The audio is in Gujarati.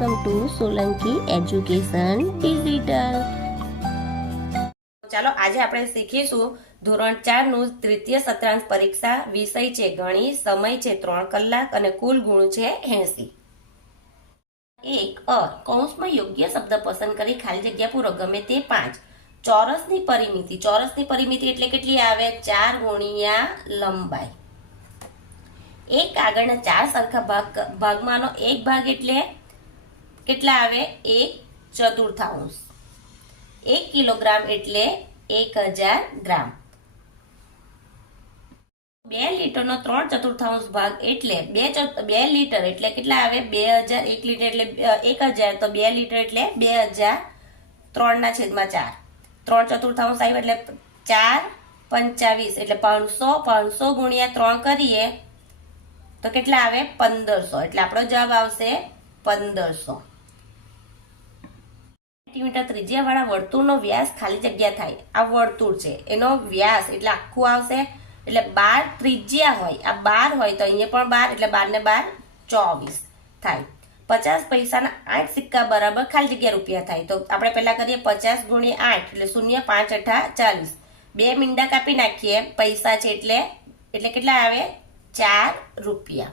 Welcome to Solanki education digital. ચાલો આજે આપણે શીખીશું ધોરણ 4 નું તૃતીય સત્રાંશ પરીક્ષા વિષય છે ગણિત, સમય છે 3 કલાક અને કુલ ગુણ છે 80। એક કૌંસમાં યોગ્ય શબ્દ પસંદ કરી ખાલી જગ્યા પૂરો ગમે તે 5। ચોરસની પરિમિતિ એટલે કેટલી આવે 4 ગુણ્યા લંબાઈ। એક કાગળના 4 સરખા ભાગમાંનો એક ભાગ એટલે કેટલા આવે 1/4। 1 કિલોગ્રામ એટલે 1000 ગ્રામ। 2 લીટરનો 3/4 ભાગ એટલે 2 લીટર એટલે કેટલા આવે 2000। 1 લીટર એટલે 1000 તો 2 લીટર એટલે 2000 3/4 3/4 આવ્યું એટલે 4 25 એટલે 500 500 ગુણ્યા 3 કરીએ તો કેટલા આવે 1500 એટલે આપણો જવાબ આવશે 1500। સેન્ટીમીટર ત્રિજ્યા વાળા વર્તુળનો વ્યાસ ખાલી જગ્યા થાય આ વર્તુળ છે એનો વ્યાસ એટલે આખું આવશે એટલે 12 ત્રિજ્યા હોય આ 12 હોય તો અહીંયા પણ 12 એટલે 12 ને 12 24 થાય। 50 પૈસાના 8 સિક્કા બરાબર ખાલી જગ્યા રૂપિયા થાય તો આપણે પહેલા કરીએ 50 ગુણ્યા 8 એટલે 0 5 8 40। 2 મીંડા કાપી નાખીએ પૈસા છે એટલે કેટલા આવે 4 રૂપિયા।